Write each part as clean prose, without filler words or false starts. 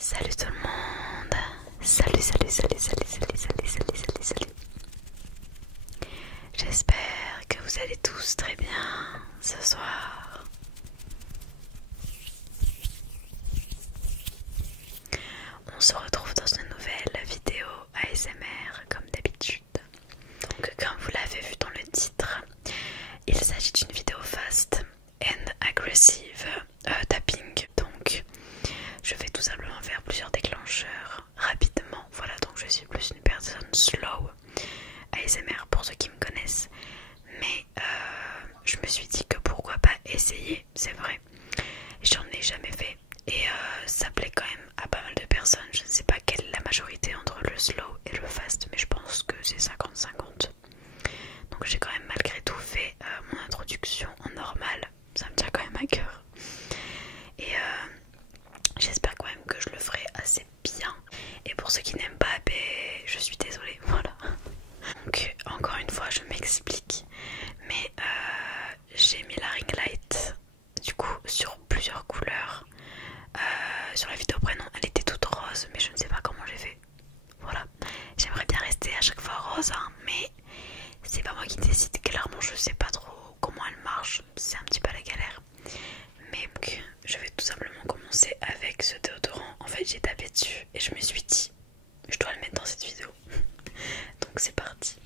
Salut tout le monde. Salut. J'espère que vous allez tous très bien ce soir. On se retrouve dans une nouvelle vidéo ASMR comme d'habitude. Donc comme vous l'avez vu dans le titre, il s'agit d'une vidéo fast and aggressive tapping. Donc je vais tout simplement faire plusieurs déclencheurs rapidement. Voilà, donc je suis plus une personne slow ASMR pour ceux qui me connaissent. Mais je me suis dit que pourquoi pas essayer, c'est vrai. J'en ai jamais fait et ça plaît quand même à pas mal de personnes. Je ne sais pas quelle est la majorité entre le slow et le fast, mais je pense que c'est 50-50. Donc j'ai quand même malgré tout fait mon introduction en normal. Ça me tient quand même à cœur. Et j'espère quand même que je le ferai assez bien. Et pour ceux qui n'aiment pas, ben, je suis désolée, voilà. Donc encore une fois je m'explique. Mais j'ai mis la ring light du coup sur plusieurs couleurs. Sur la vidéo prénom elle était toute rose, mais je ne sais pas comment j'ai fait. Voilà, j'aimerais bien rester à chaque fois rose, hein, mais c'est pas moi qui décide. Clairement je sais pas trop comment elle marche, c'est un petit peu la galère. Mais donc, je vais tout simplement commencer avec ce déodorant. En fait j'ai tapé dessus et je me suis dit je dois le mettre dans cette vidéo. Donc c'est parti.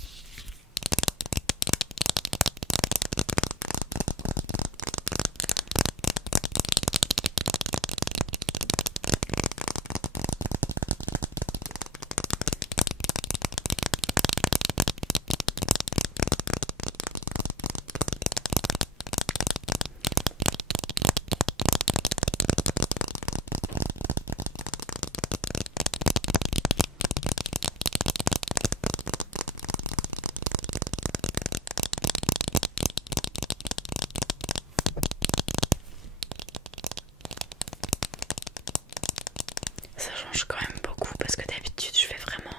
Ça change quand même beaucoup parce que d'habitude je fais vraiment.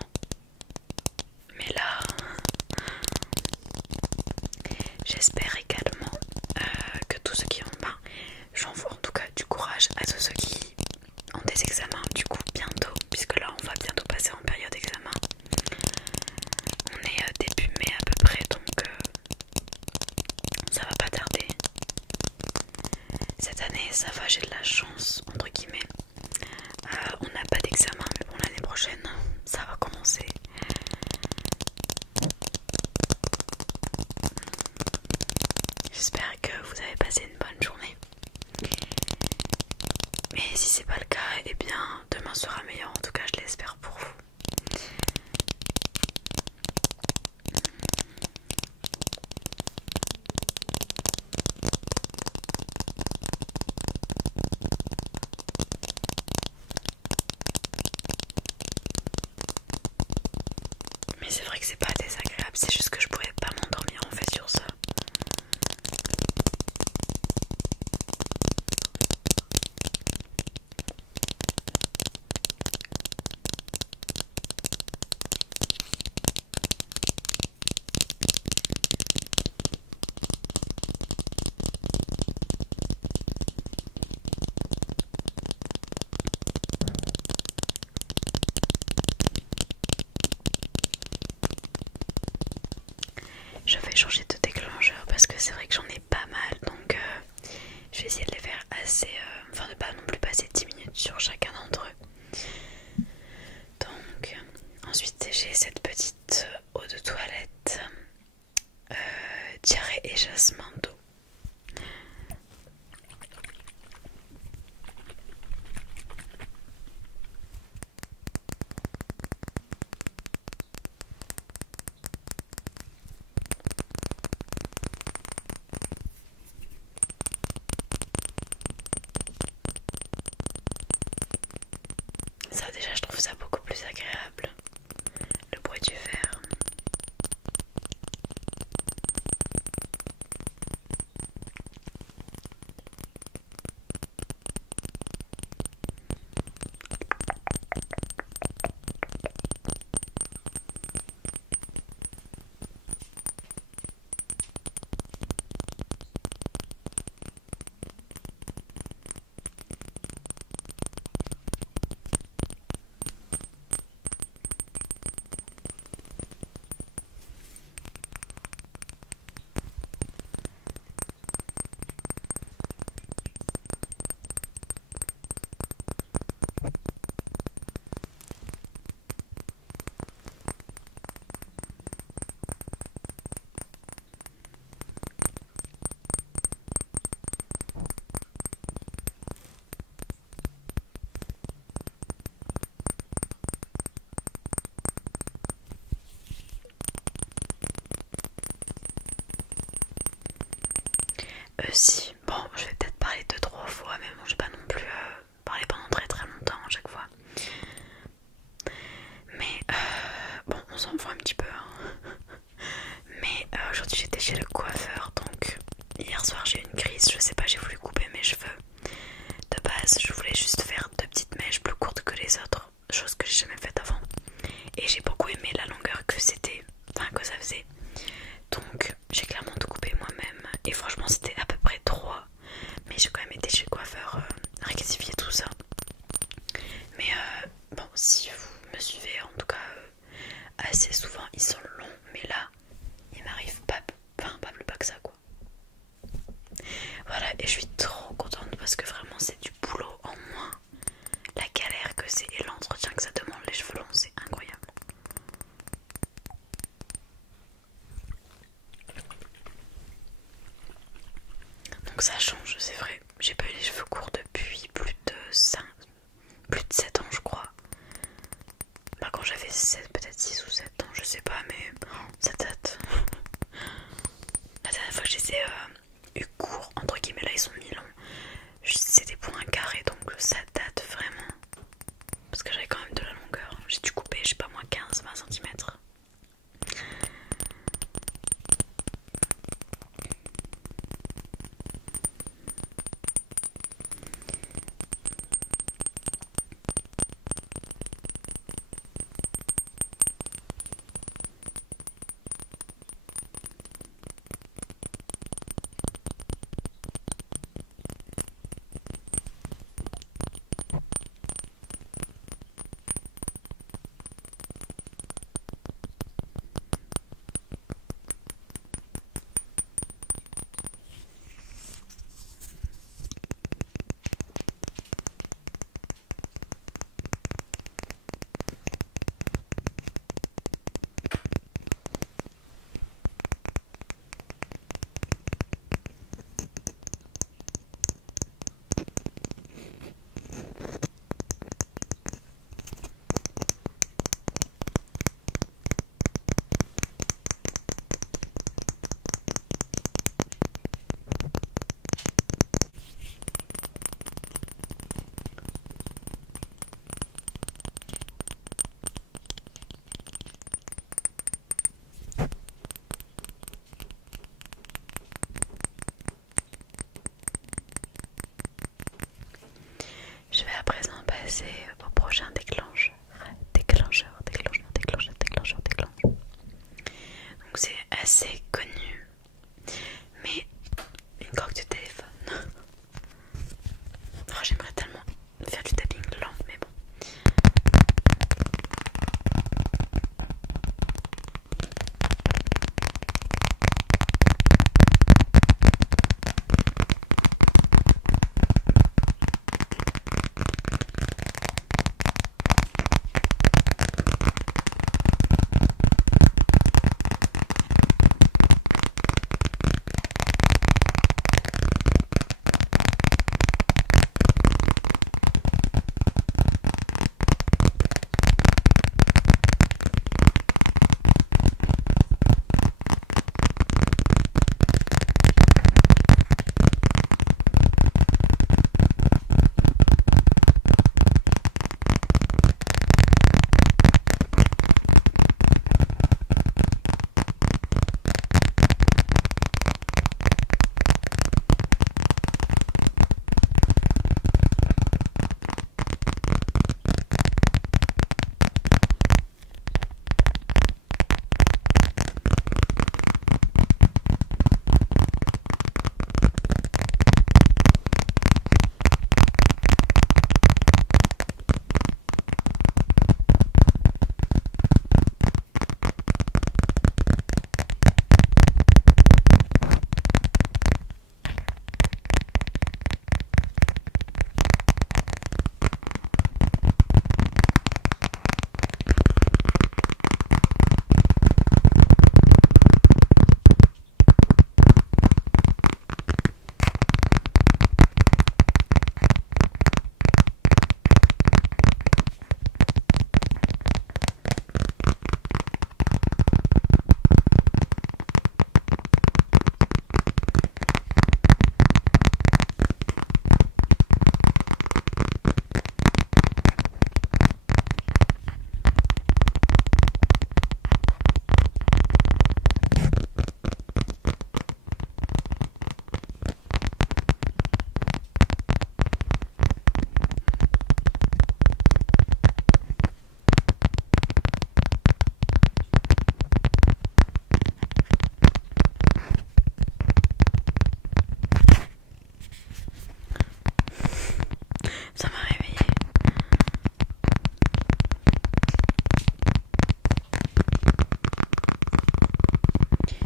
Mais là, j'espère également que tous ceux qui ont j'envoie en tout cas du courage à tous ceux qui ont des examens du coup bientôt, puisque là on va bientôt passer en période examen. On est début mai à peu près, donc ça va pas tarder. Cette année ça va, j'ai de la chance entre guillemets. On n'a pas d'examen, mais bon, l'année prochaine ça va commencer. J'espère que vous avez passé une bonne journée. Mais si c'est pas le cas, eh bien demain sera meilleur, en tout cas je l'espère pour vous. Mais c'est vrai que c'est pas désagréable, c'est juste que je pourrais pas m'endormir en fait sur ça. Je vais changer de déclencheur parce que c'est vrai que j'en ai pas mal, donc je vais essayer de les faire assez, enfin de pas non plus passer 10 minutes sur chacun d'entre eux. Donc ensuite j'ai cette petite eau de toilette diarrhée et jasmin d'eau. Ça déjà je trouve ça beaucoup plus agréable, le bruit du verre. Si, bon, je vais peut-être parler 2-3 fois, mais bon, je vais pas non plus parler pendant très très longtemps à chaque fois. Mais bon, on s'en fout un petit peu. Hein. Mais aujourd'hui j'étais chez le coiffeur, donc hier soir j'ai eu une crise, je sais pas, j'ai voulu couper mes cheveux. De base, je voulais juste faire 2 petites mèches plus courtes que les autres, chose que j'ai jamais faite avant. Et j'ai beaucoup aimé la longueur que c'était, enfin que ça faisait. Donc j'ai clairement tout coupé moi-même. Et franchement c'était à peu près 3. Mais j'ai quand même été chez le coiffeur rectifier tout ça. Mais bon, si vous me suivez en tout cas assez souvent, ils sont longs. Mais là, il m'arrive pas, enfin pas plus bas que ça quoi. Voilà, et je suis trop contente parce que vraiment c'est du boulot en moins. La galère que c'est et l'entretien que ça demande les cheveux longs, c'est incroyable. Donc ça change, c'est vrai. J'ai pas eu les cheveux courts depuis plus de 7 ans je crois. Bah quand j'avais 7, peut-être 6 ou 7 ans, je sais pas, mais ça date. La dernière fois que je les ai eu courts, entre guillemets, là ils sont mi-longs. C'était pour un carré, donc ça date vraiment. Parce que j'avais quand même de la longueur. J'ai dû couper, je sais pas moi, 15-20 cm. Je vais à présent passer au prochain déclencheur. Donc c'est assez connu, mais une coque de téléphone. Oh, j'aimerais tellement faire du tapping lent, mais bon.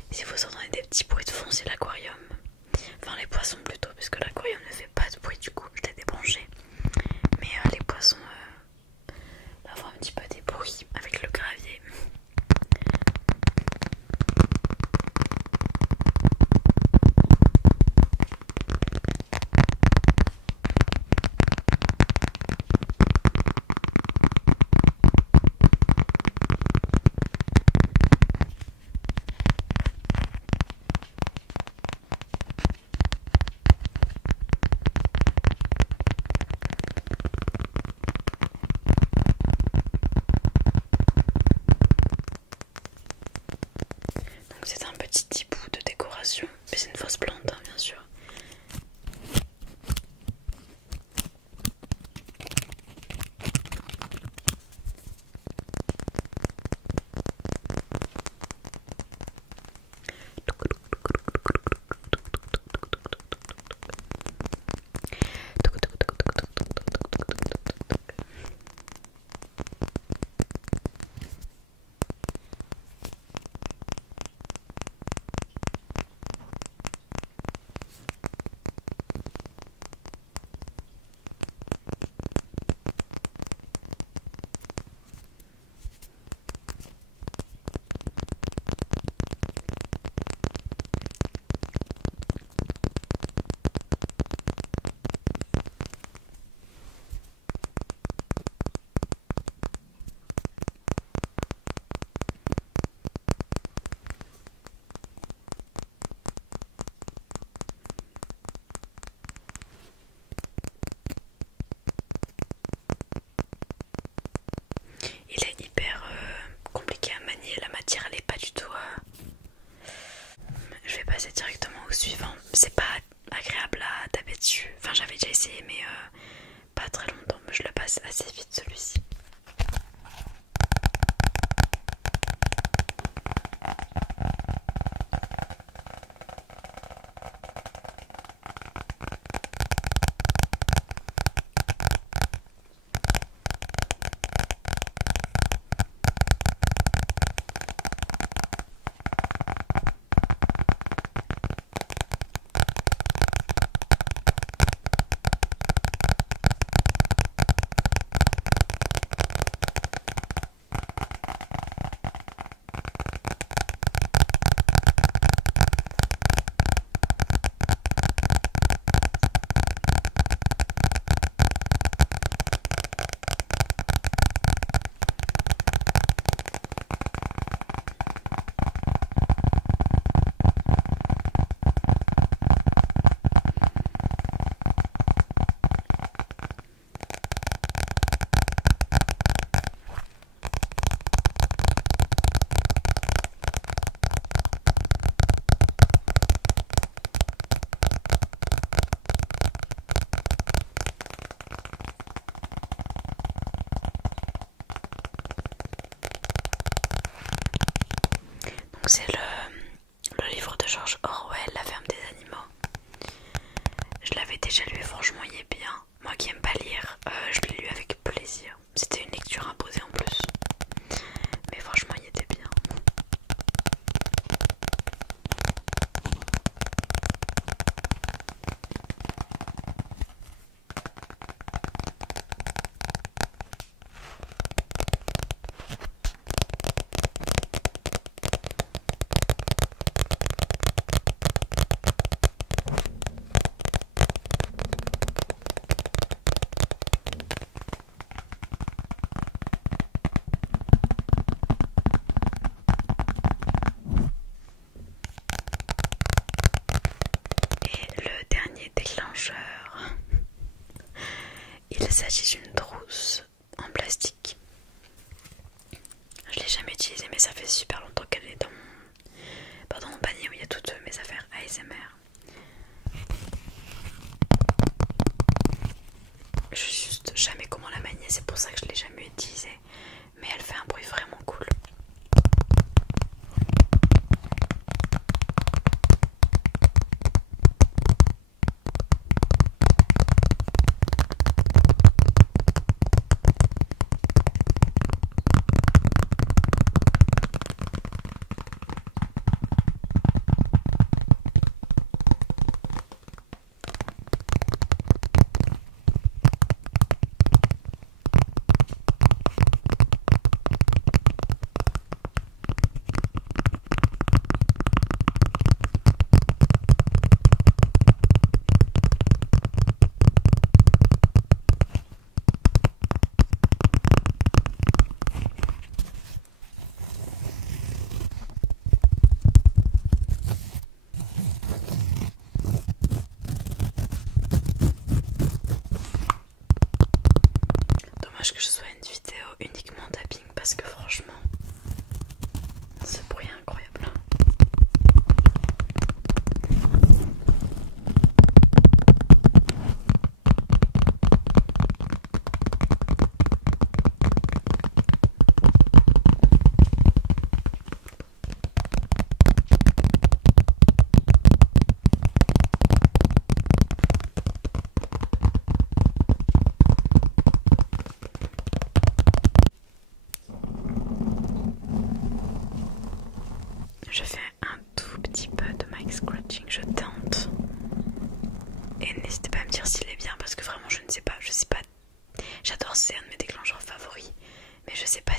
Si vous entendez des petits bruits de fond, c'est l'aquarium. Enfin les poissons plutôt, parce que l'aquarium ne fait pas de bruit du coup, je l'ai débranché. Mais les poissons font un petit peu des bruits avec le gravier. Donc c'est un petit hibou de décoration, mais c'est une fausse plante hein, bien sûr. Il est hyper compliqué à manier, la matière elle est pas du tout... Je vais passer directement au suivant, c'est pas agréable à taper dessus. Enfin j'avais déjà essayé mais pas très longtemps, mais je le passe assez vite celui-ci. C'est le livre de George Orwell, La ferme des animaux. Je l'avais déjà lu et franchement il est bien. Moi qui aime pas lire, je l'ai lu avec plaisir. C'était une lecture imposée en plus. Mais franchement il était bien. Et le dernier déclencheur, il s'agit d'une trousse en plastique. Je l'ai jamais utilisée mais ça fait super longtemps qu'elle est dans mon panier où il y a toutes mes affaires ASMR. Je sais juste jamais comment la manier, c'est pour ça que je l'ai jamais utilisée. Mais elle fait un bruit vraiment cool.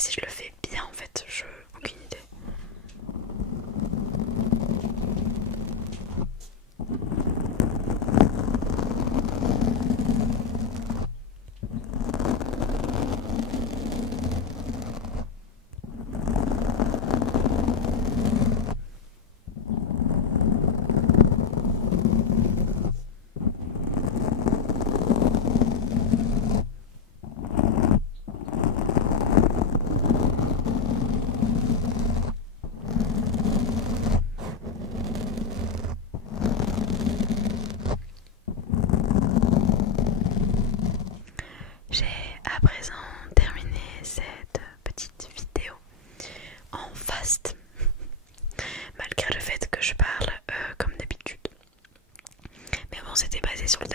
si je le fais bien en fait, je aucune idée. J'ai à présent terminé cette petite vidéo en fast, malgré le fait que je parle comme d'habitude. Mais bon, c'était basé sur le